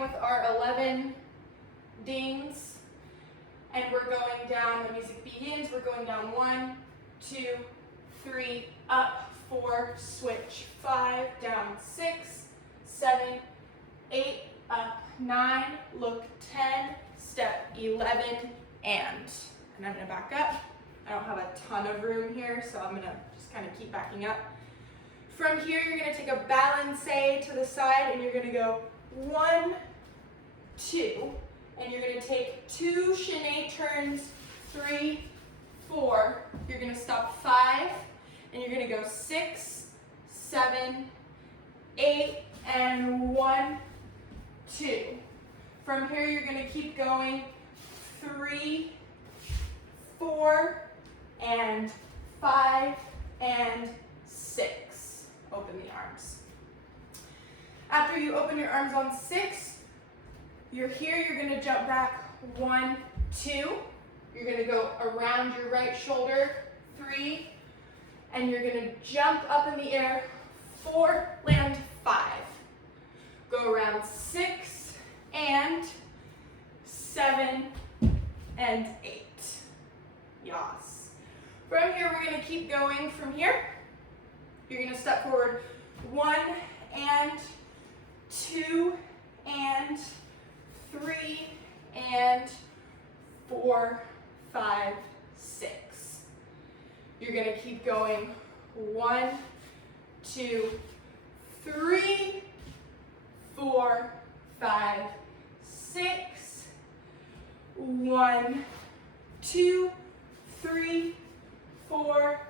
starting with our 11 dings, and we're going down, the music begins, we're going down 1, 2, 3, up, 4, switch, 5, down, 6, 7, 8, up, 9, look, 10, step, 11, and I'm gonna back up. I don't have a ton of room here, so I'm gonna just kind of keep backing up. From here, you're gonna take a balancé to the side, and you're gonna go 1, 2, and you're gonna take 2 chaîné turns, 3, 4. You're gonna stop 5, and you're gonna go 6, 7, 8, and 1, 2. From here, you're gonna keep going 3, 4, and 5, and 6. Open the arms. After you open your arms on 6, you're here, you're gonna jump back 1, 2. You're gonna go around your right shoulder, 3, and you're gonna jump up in the air, 4, land 5. Go around 6, and 7, and 8. Yas. From here, we're gonna keep going from here. You're gonna step forward 1, and 2, and 3, and 4, 5, 6. You're gonna keep going 1, 2, 3, 4, 5, 6. 1, 2, 3, 4,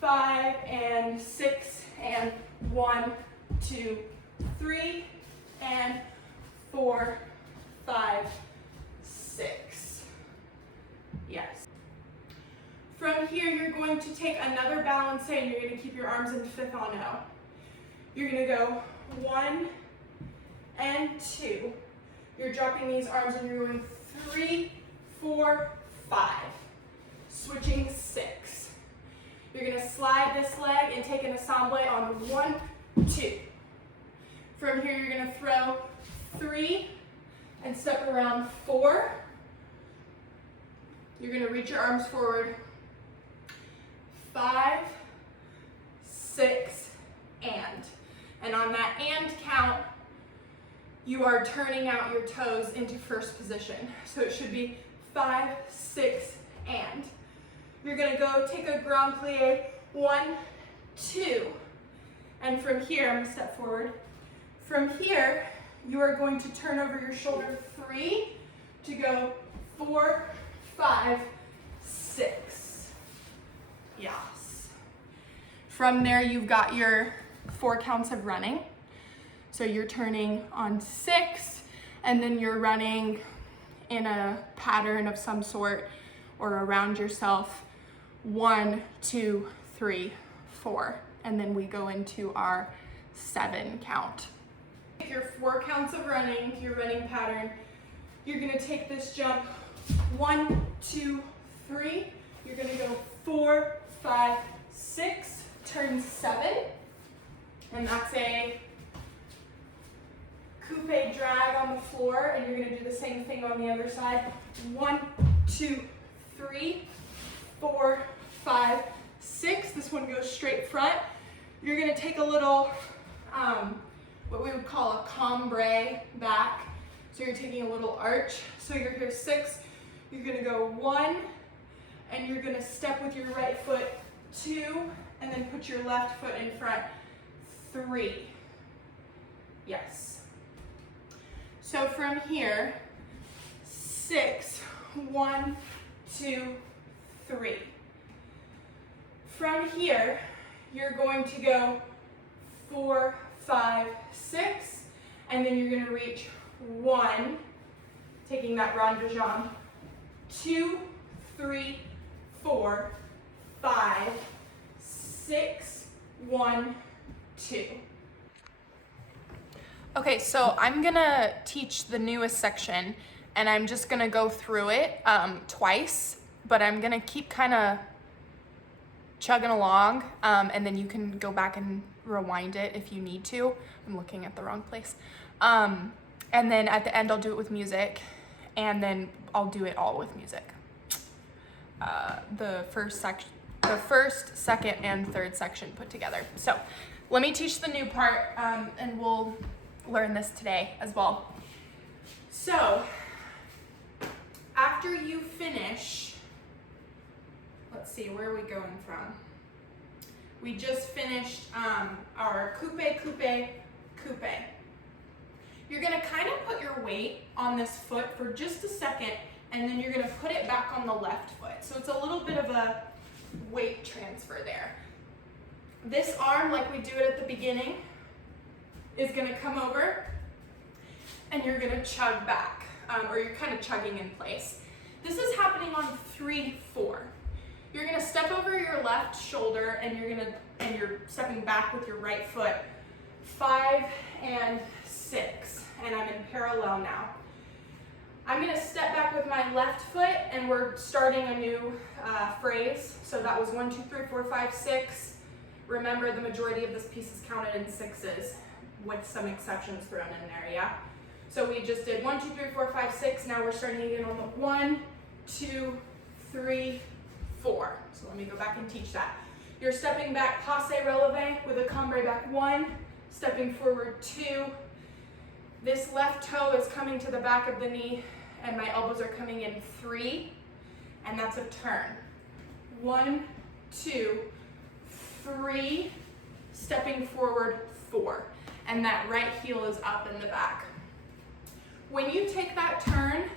5, and 6, and 1, 2, 3, and 4, 5, 6. Yes. From here, you're going to take another balancé, and you're going to keep your arms in fifth on O. You're going to go 1 and 2. You're dropping these arms, and you're going 3, 4, 5. Switching 6. You're going to slide this leg and take an ensemble on 1, 2. From here, you're going to throw 3 and step around 4. You're going to reach your arms forward. 5, 6, and on that and count, you are turning out your toes into first position. So it should be 5, 6, and. You're gonna go take a grand plie, 1, 2. And from here, I'm gonna step forward. From here, you are going to turn over your shoulder 3 to go 4, 5, 6. Yes. From there, you've got your 4 counts of running. So you're turning on 6, and then you're running in a pattern of some sort or around yourself. 1, 2, 3, 4, and then we go into our 7 count. Your 4 counts of running, your running pattern, you're gonna take this jump 1, 2, 3, you're gonna go 4, 5, 6, turn 7, and that's a coupe drag on the floor, and you're gonna do the same thing on the other side. 1, 2, 3, 4, 5, 6. This one goes straight front. You're gonna take a little, what we would call a cambray back. So you're taking a little arch. So you're here 6. You're gonna go 1, and you're gonna step with your right foot 2, and then put your left foot in front 3. Yes. So from here, 6, 1, 2, 3. From here, you're going to go 4, 5, 6, and then you're gonna reach 1, taking that rond de jambe, 2, 3, 4, 5, 6, 1, 2. Okay, so I'm gonna teach the newest section, and I'm just gonna go through it twice, but I'm gonna keep kind of chugging along, and then you can go back and rewind it if you need to. I'm looking at the wrong place. And then at the end, I'll do it with music, and then I'll do it all with music. The first, second, and third section put together. So let me teach the new part, and we'll learn this today as well. So after you finish, let's see, where are we going from? We just finished our coupe, coupe, coupe. You're gonna kind of put your weight on this foot for just a second, and then you're gonna put it back on the left foot. So it's a little bit of a weight transfer there. This arm, like we do it at the beginning, is gonna come over, and you're gonna chug back, or you're kind of chugging in place. This is happening on 3, 4. You're gonna step over your left shoulder, and you're stepping back with your right foot. 5 and 6, and I'm in parallel now. I'm gonna step back with my left foot, and we're starting a new phrase. So that was 1, 2, 3, 4, 5, 6. Remember, the majority of this piece is counted in 6s, with some exceptions thrown in there, yeah? So we just did 1, 2, 3, 4, 5, 6. Now we're starting again on the 1, 2, 3, 4. So let me go back and teach that. You're stepping back, passe releve with a cambre back 1, stepping forward 2. This left toe is coming to the back of the knee, and my elbows are coming in 3, and that's a turn. 1, 2, 3, stepping forward 4, and that right heel is up in the back. When you take that turn,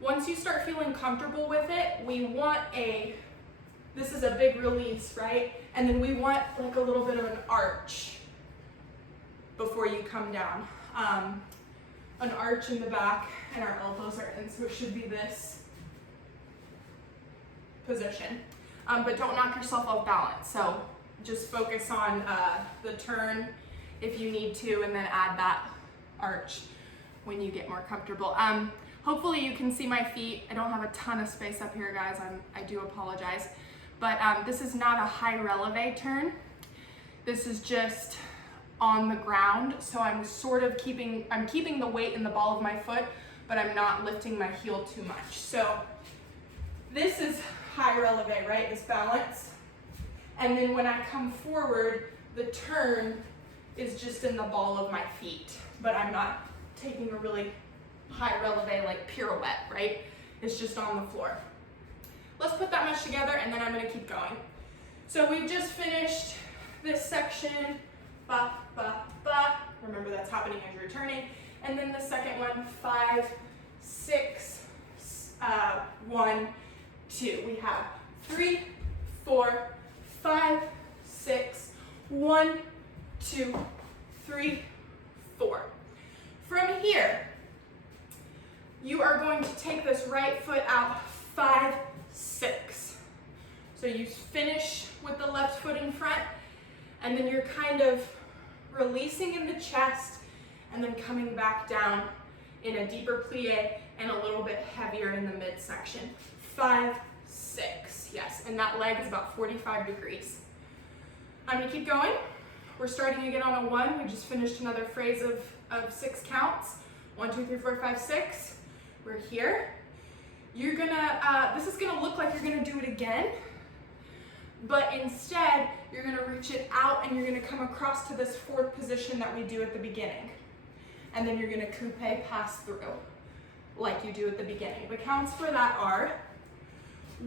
once you start feeling comfortable with it, we want this is a big release, right? And then we want like a little bit of an arch before you come down. An arch in the back, and our elbows are in, so it should be this position. But don't knock yourself off balance. So just focus on the turn if you need to, and then add that arch when you get more comfortable. Hopefully you can see my feet. I don't have a ton of space up here, guys. I do apologize. But this is not a high releve turn. This is just on the ground. So I'm sort of keeping the weight in the ball of my foot, but I'm not lifting my heel too much. So this is high releve, right? This balance. And then when I come forward, the turn is just in the ball of my feet, but I'm not taking a really high releve like pirouette, right? It's just on the floor. Let's put that much together, and then I'm gonna keep going. So we've just finished this section, ba, ba, ba. Remember that's happening as you're turning. And then the second one, 5, 6, 1, 2. We have 3, 4, 5, 6, 1, 2, 3, 4. From here, you are going to take this right foot out 5, 6. So you finish with the left foot in front, and then you're kind of releasing in the chest and then coming back down in a deeper plie and a little bit heavier in the midsection. 5, 6, yes, and that leg is about 45 degrees. I'm gonna keep going. We're starting again on a 1. We just finished another phrase of 6 counts. 1, 2, 3, 4, 5, 6. We're here. You're gonna, this is gonna look like you're gonna do it again, but instead, you're gonna reach it out and you're gonna come across to this 4th position that we do at the beginning. And then you're gonna coupe pass through, like you do at the beginning. The counts for that are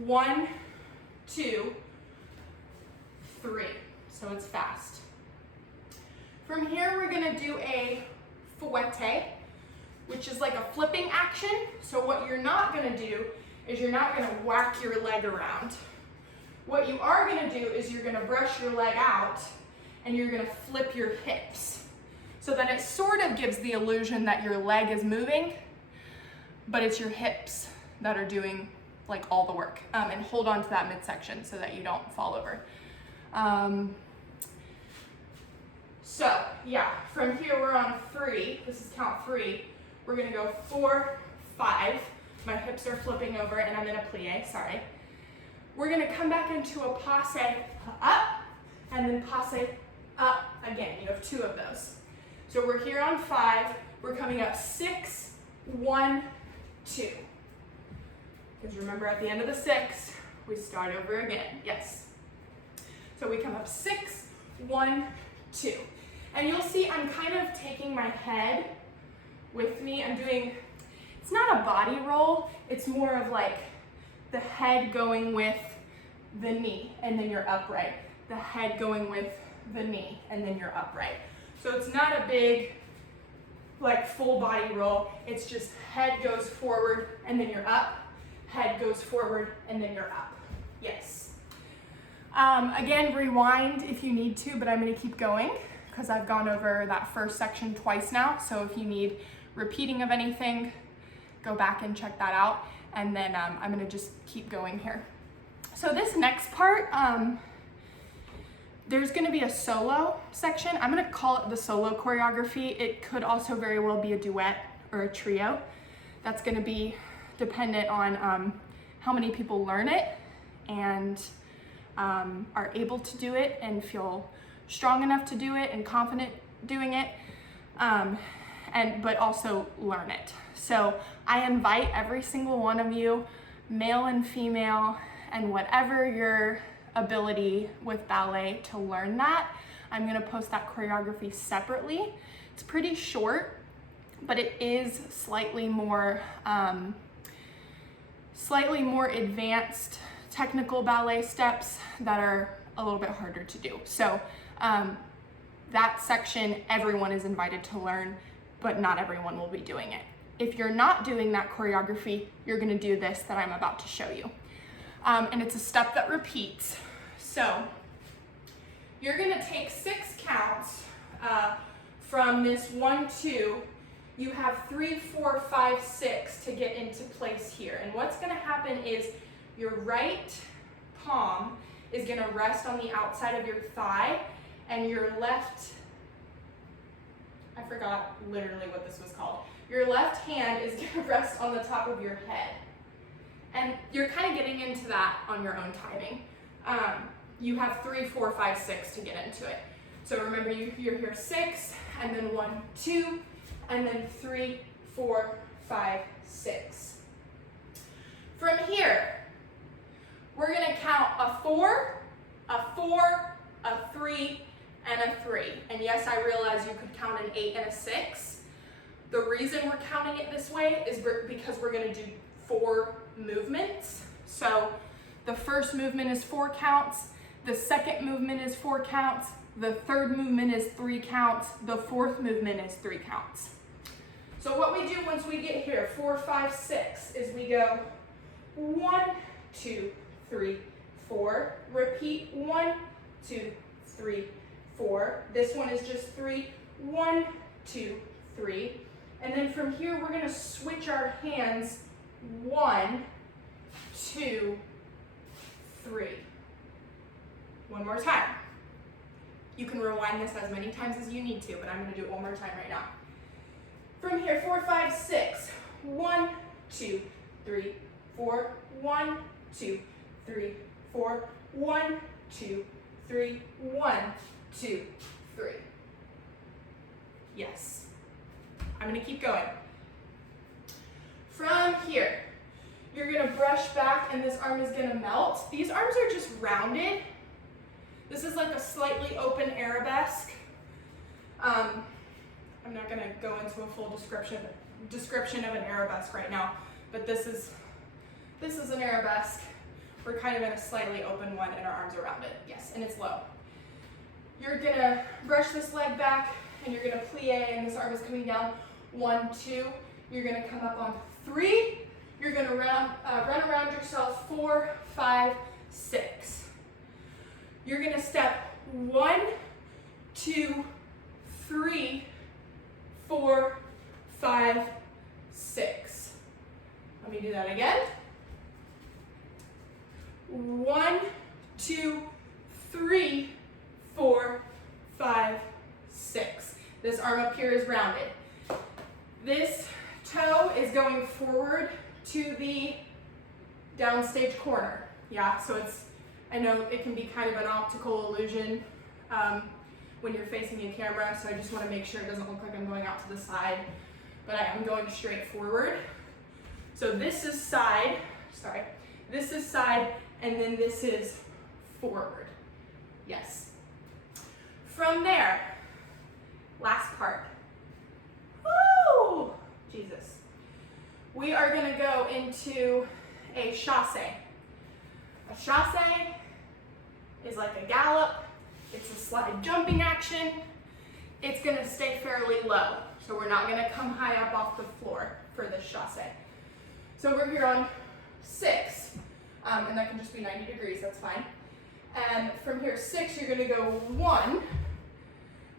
1, 2, 3. So it's fast. From here, we're gonna do a fouette, which is like a flipping action. So what you're not gonna do is you're not gonna whack your leg around. What you are gonna do is you're gonna brush your leg out and you're gonna flip your hips so that it sort of gives the illusion that your leg is moving, but it's your hips that are doing like all the work. And hold on to that midsection so that you don't fall over. So yeah, from here we're on 3. This is count 3. We're gonna go 4, 5. My hips are flipping over and I'm in a plie, sorry. We're gonna come back into a passe up and then passe up again. You have 2 of those. So we're here on 5. We're coming up 6, 1, 2. Because remember, at the end of the 6, we start over again. Yes. So we come up 6, 1, 2. And you'll see I'm kind of taking my head with me. I'm doing, it's not a body roll, it's more of like the head going with the knee, and then you're upright. The head going with the knee, and then you're upright. So it's not a big, like full body roll. It's just head goes forward, and then you're up. Head goes forward, and then you're up. Yes. Again, rewind if you need to, but I'm gonna keep going because I've gone over that first section twice now. So if you need repeating of anything, go back and check that out. And then I'm gonna just keep going here. So this next part, there's gonna be a solo section. I'm gonna call it the solo choreography. It could also very well be a duet or a trio. That's gonna be dependent on how many people learn it and are able to do it and feel strong enough to do it and confident doing it, but also learn it. So I invite every single one of you, male and female, and whatever your ability with ballet, to learn that. I'm gonna post that choreography separately. It's pretty short, but it is slightly more advanced technical ballet steps that are a little bit harder to do. So that section, everyone is invited to learn, but not everyone will be doing it. If you're not doing that choreography, you're gonna do this that I'm about to show you. And it's a step that repeats. So you're gonna take 6 counts from this 1, 2. You have 3, 4, 5, 6 to get into place here. And what's gonna happen is your right palm is gonna rest on the outside of your thigh, and your left, I forgot literally what this was called. Your left hand is gonna rest on the top of your head. And you're kind of getting into that on your own timing. You have 3, 4, 5, 6 to get into it. So remember, you're here 6, and then 1, 2, and then 3, 4, 5, 6. From here, we're gonna count a 4, a 4, a 3, and a 3. And yes, I realize you could count an 8 and a 6. The reason we're counting it this way is because we're gonna do 4 movements. So the first movement is 4 counts, the second movement is 4 counts, the third movement is 3 counts, the fourth movement is 3 counts. So what we do once we get here, 4, 5, 6, is we go 1, 2, 3, 4. Repeat 1, 2, 3, 4. This one is just 3, 1, 2, 3. And then from here, we're gonna switch our hands 1, 2, 3. One more time. You can rewind this as many times as you need to, but I'm gonna do it one more time right now. From here, 4, 5, 6. 1, 2, 3, 4. 1, 2, 3, 4. 1, 2, 3. 1, 2, 3. Yes. I'm gonna keep going. From here, you're gonna brush back and this arm is gonna melt. These arms are just rounded. This is like a slightly open arabesque. I'm not gonna go into a full description of an arabesque right now, but this is an arabesque. We're kind of in a slightly open one and our arms are rounded. Yes, and it's low. You're gonna brush this leg back and you're gonna plie, and this arm is coming down. 1, 2. You're gonna come up on 3. You're gonna run around yourself. 4, 5, 6. You're gonna step 1, 2, 3, 4, 5, 6. Let me do that again. 1, 2, 3, 4, 5, 6. This arm up here is rounded. This toe is going forward to the downstage corner. Yeah, so I know it can be kind of an optical illusion when you're facing a camera, so I just want to make sure it doesn't look like I'm going out to the side. but I am going straight forward. So this is side, sorry, this is side, and then this is forward. Yes. From there, last part. Woo! Jesus. We are gonna go into a chasse. A chasse is like a gallop. It's a slide jumping action. It's gonna stay fairly low. So we're not gonna come high up off the floor for this chasse. So we're here on 6, and that can just be 90 degrees, that's fine. And from here, 6, you're gonna go 1.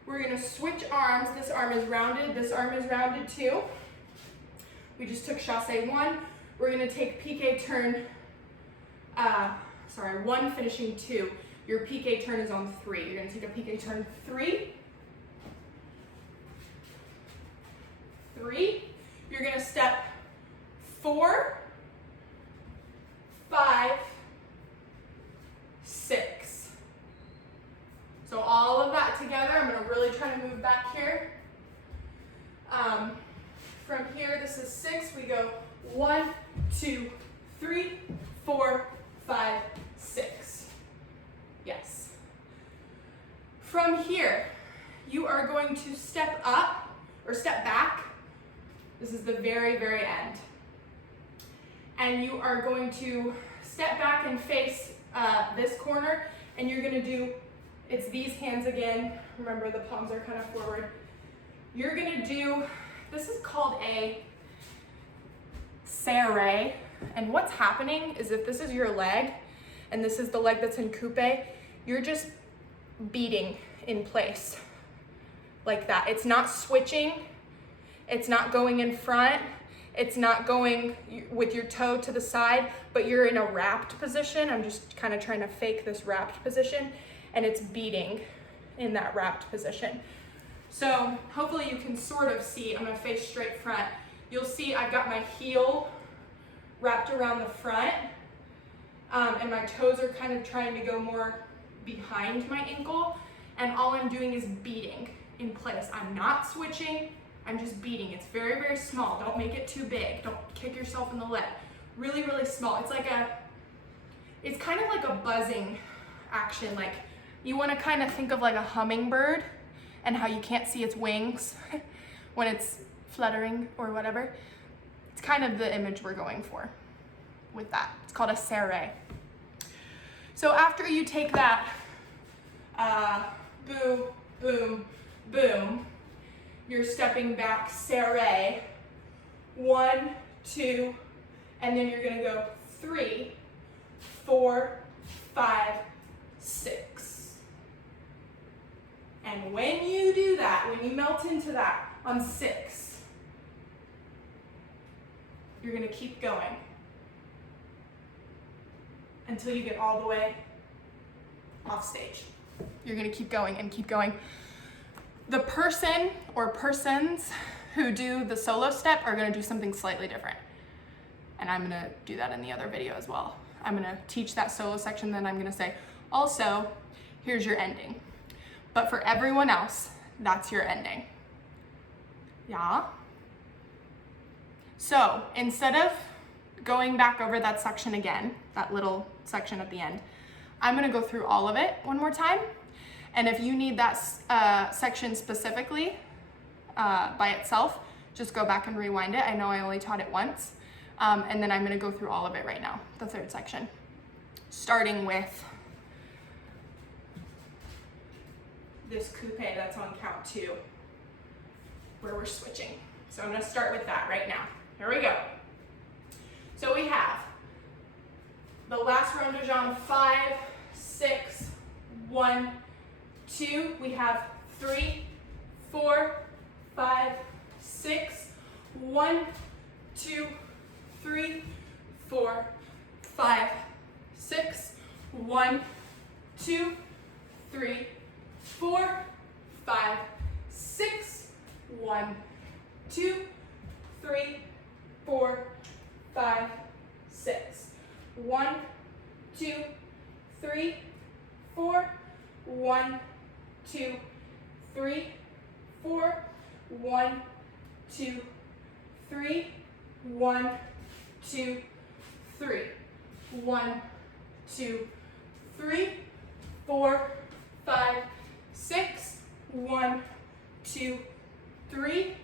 We're gonna switch arms. This arm is rounded, this arm is rounded too. We just took chasse 1. We're gonna take piqué turn, 1 finishing 2. Your piqué turn is on 3. You're gonna take a piqué turn 3. 3. You're gonna step 4, 5, 6. So all of that together, I'm gonna really try to move back here. From here, this is 6, we go 1, 2, 3, 4, 5, 6. Yes. From here, you are going to step up, or step back. This is the very, very end. And you are going to step back and face this corner, and you're gonna do, it's these hands again. Remember, the palms are kind of forward. You're gonna do, this is called a serré. And what's happening is if this is your leg, and this is the leg that's in coupe, you're just beating in place like that. It's not switching. It's not going in front. It's not going with your toe to the side, but you're in a wrapped position. I'm just kind of trying to fake this wrapped position, and it's beating in that wrapped position. So hopefully you can sort of see, I'm gonna face straight front. You'll see I've got my heel wrapped around the front, and my toes are kind of trying to go more behind my ankle, and all I'm doing is beating in place. I'm not switching, I'm just beating. It's very, very small. Don't make it too big. Don't kick yourself in the leg. Really, really small. It's kind of like a buzzing action. Like you want to kind of think of like a hummingbird and how you can't see its wings when it's fluttering or whatever. It's kind of the image we're going for with that. It's called a serré. So after you take that, boom, boom, boom, you're stepping back, serré, 1, 2, and then you're gonna go 3, 4, 5, 6. And when you do that, when you melt into that on 6, you're gonna keep going until you get all the way off stage. You're gonna keep going and keep going. The person or persons who do the solo step are gonna do something slightly different. And I'm gonna do that in the other video as well. I'm gonna teach that solo section, then I'm gonna say, also, here's your ending. But for everyone else, that's your ending. Yeah? So instead of going back over that section again, that little section at the end, I'm gonna go through all of it one more time. And if you need that section specifically by itself, just go back and rewind it. I know I only taught it once. And then I'm gonna go through all of it right now, the third section. Starting with this coupe that's on count 2, where we're switching. So I'm gonna start with that right now. Here we go. So we have the last round de jambe, 5, 6, 1, 2. We have 3, 4, 5, 6, 1, 2, 3, 4, 5, 6, 1, 2, 3, 4, 5, 6, 1, 2, 3, 4, 5, 6, 1, 2, 3, 4, 1, 2, 3, 4, 1, 2, 3. 1, 2, 3. 1, 2, 3, 4, 5, 6. 1, 2, 3,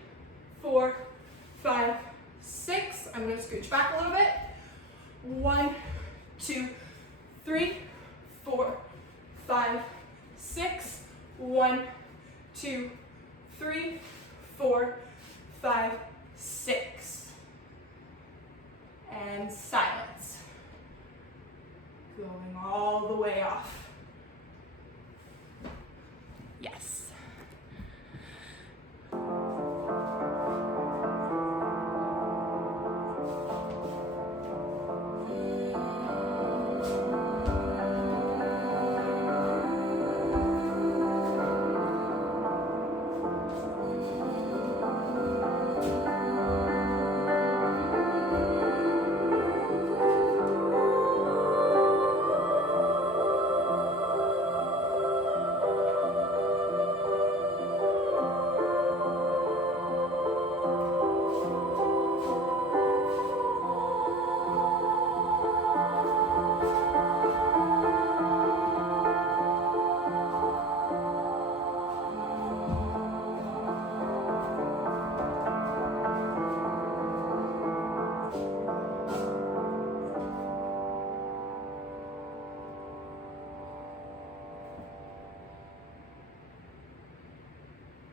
4, 5, 6. I'm going to scooch back a little bit. 1, 2, 3, 4, 5, 6. 1, 2, 3, 4, 5, 6. And silence. Going all the way off. Yes.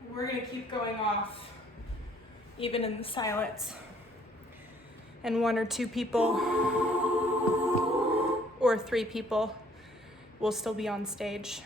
We're going to keep going off, even in the silence. And 1 or 2 people, or 3 people, will still be on stage.